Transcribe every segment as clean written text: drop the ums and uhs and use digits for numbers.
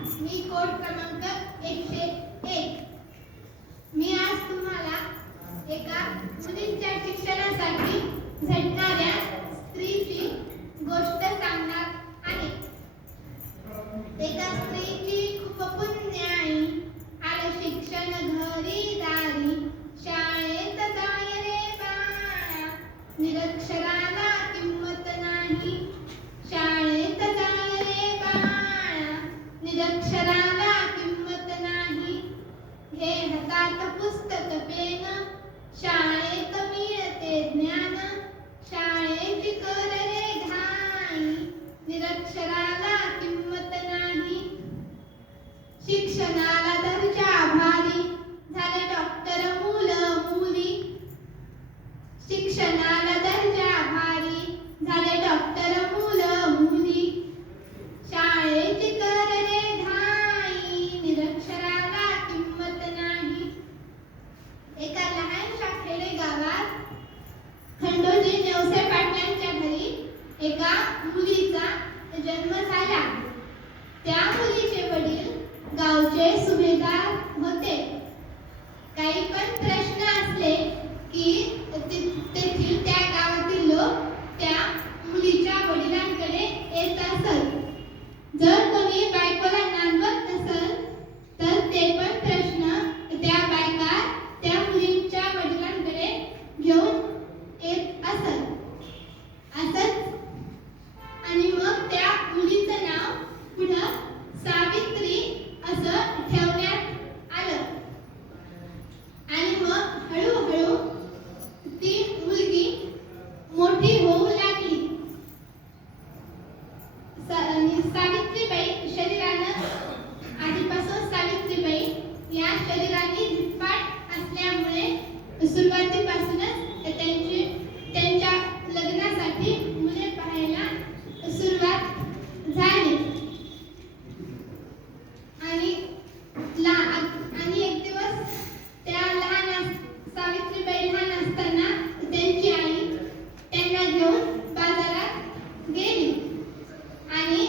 मी code क्रमांक 101. मी आज तुम्हाला एका मुलींच्या शिक्षणासाठी झटणाऱ्या स्त्रीची गोष्ट सांगणार आहे. एका स्त्रीची खूप पुण्याई, आलं शिक्षण घरी दारी, शाळेत जाय रे बाळा, निरक्षराला किंमत नाही, शाळेत जाय रे बाळा, निरक्षराला किंमत नाही. घे हातात पुस्तक पेन, शाळेत मिळते ज्ञान, शाळेची कर रे घाई, निरक्षराला किंमत नाही. शिक्षणाला दर्जा भारी, झाले डॉक्टर मुलं मुली, शिक्षणाला दर्जा भारी, झाले डॉक्टर मुलं मुली, शाळेची कर रे घाई, निरक्षराला किंमत नाही. एका लहानशा खेडे गावात खंडोजी नेवसे पाटलांच्या घरी एका मुलीचा जन्म झाला. त्या मुलीचे वडील गावचे सुभेदार होते. काही पण प्रश्न असले की तेथील त्या गावातील लोक त्या मुलीच्या वडिलांकडे येत असत. जर कोणी बायकोला नांदवत नसल तर ते पण प्रश्न त्या बायका त्या मुलीच्या वडिलांकडे घेऊन येत असत. असंच आणि मग त्या मुलीचं नाव पुढं सावित्री असं ठेवण्यात आलं. आणि मग हळूहळू ती मुलगी मोठी होऊ लागली. सावित्रीबाई शरीरानं आधीपासून सावित्रीबाई या शरीराने झिटपाट असल्यामुळे सुरुवातीपासूनच त्यांच्या लग्नासाठी मुले पाहायला सुरुवात झाली. आणि एक दिवस त्या सावित्रीबाई लहान असताना त्यांची आई त्यांना घेऊन बाजारात गेली. आणि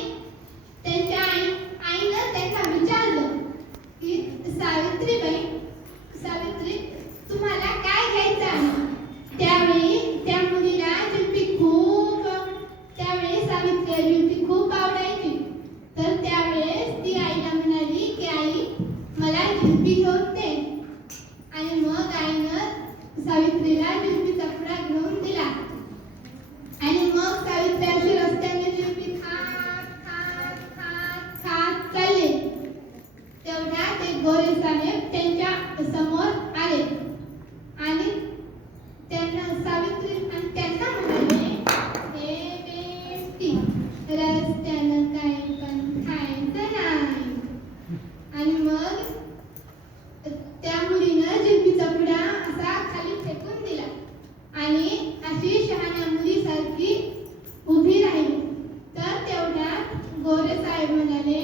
त्यांच्या आईनं त्यांना विचारलं की सावित्री तुम्हाला काय घ्यायचं आहे? त्यावेळी त्या मुलीला जुलपी खूप आवडायची. तर त्यावेळेस ती आईला म्हणाली की आई मला जुलपी घेऊन दे. आणि मग आईनं सावित्रीला जुलपीचा पुडा घेऊन दिला. आणि मग सावित्री अशी रस्त्याने जुलपी खात चालले. तेवढ्या ते गोरे साहेब त्यांच्या समोर आले आणि त्यांना म्हणाले, हे बेटी रस्त्यानं काही पण खायचं नाही. आणि मग त्या मुलीनं जुलपीचा पुडा असा खाली फेकून दिला आणि अशी शहाण्या मुलीसारखी उभी राहिली. तर तेवढ्यात गोरे साहेब म्हणाले,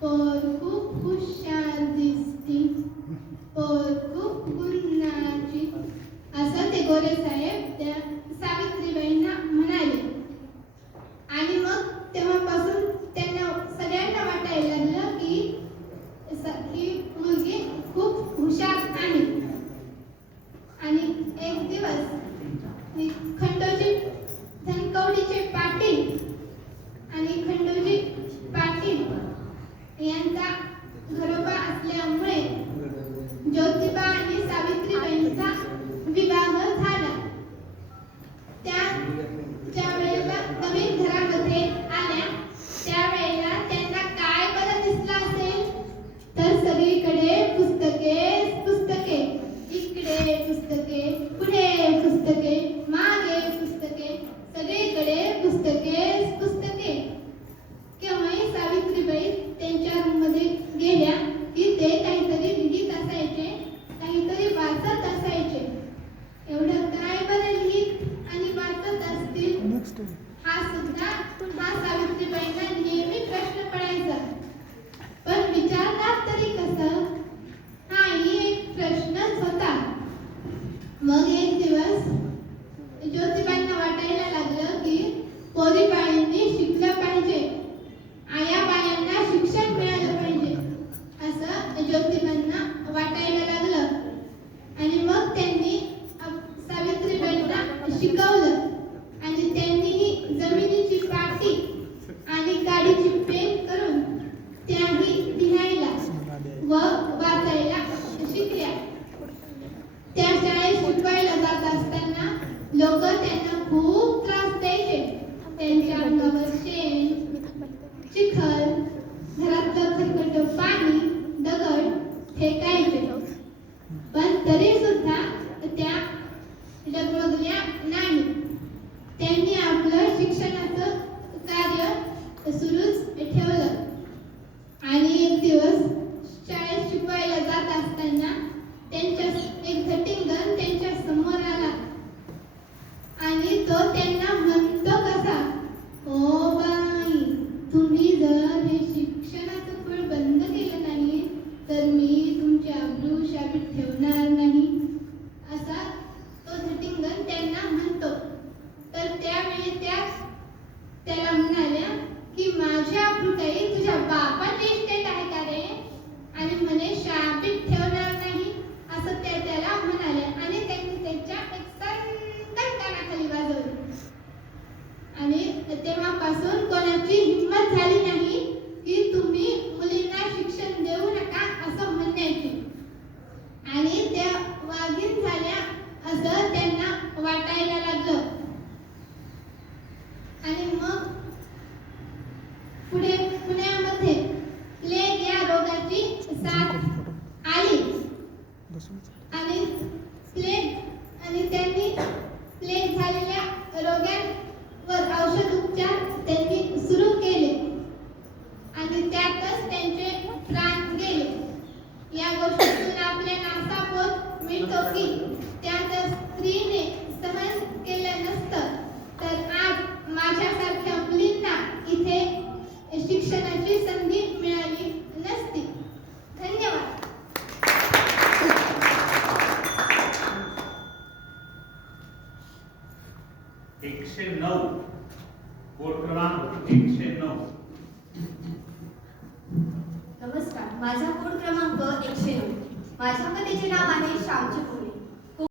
पोर खूप हुशार दिसती, पोर खूप व वाचायला शिकल्या. त्या शाळेत शिकवायला जात असताना लोक त्यांना खूप त्रास द्यायचे. त्यांच्या अंगावर शेण, चिखल, घरातलं खरकट पाणी, दगड फेकायचे. पण तरी सुद्धा त्या डगमगल्या नाही. त्यांनी आपलं शिक्षणाचं कार्य सुरूच ठेवलं. आणि एक दिवस शाळेत शिकवायला जात असताना त्यांच्या एक धटिंगण त्यांच्या समोर आला आणि तो त्यांना म्हणतो कसा, "ओ बाई, तुम्ही जर हे शिक्षणाचं फळ बंद केलं नाही तर मी तुमची आबरू शाबीत ठेवणार नाही." असा तो धटिंगण त्यांना म्हणतो. तर त्यावेळी त्याला म्हणाल्या की माझी आबरू काही तुझ्या बापाची इस्टेट आहे का रे, आणि म्हणे शाबीत ठेवणार नाही असं त्याला म्हणाले. आणि त्यांनी त्याच्या एक सणकन कानाखाली वाजवली. आणि तेव्हापासून कोणाची हिंमत झाली नाही की तुम्ही मुलींना शिक्षण देऊ नका असं म्हणण्याची. आणि त्या वाघीण झाल्या असं त्यांना वाटायला लागलं. आणि मग पुढे पुण्यामध्ये प्लेग या रोगाची साथ आली. आणि त्यांनी प्लेग झालेल्या रोग्यांवर औषध उपचार त्यांनी सुरू केले आणि त्यातच त्यांचे प्राण गेले. या गोष्टीतून आपल्याला असा बोध मिळतो की त्या जर स्त्रीने सहन केलं नसतं तर आज माझ्यासारख्या मुलींना इथे शिक्षणाची संधी मिळाली नसती. धन्यवाद. एकशे 9 कोड क्रमांक 109. नमस्कार, माझा कोड क्रमांक 109. माझ्या कथेचे नाव आहे श्यामची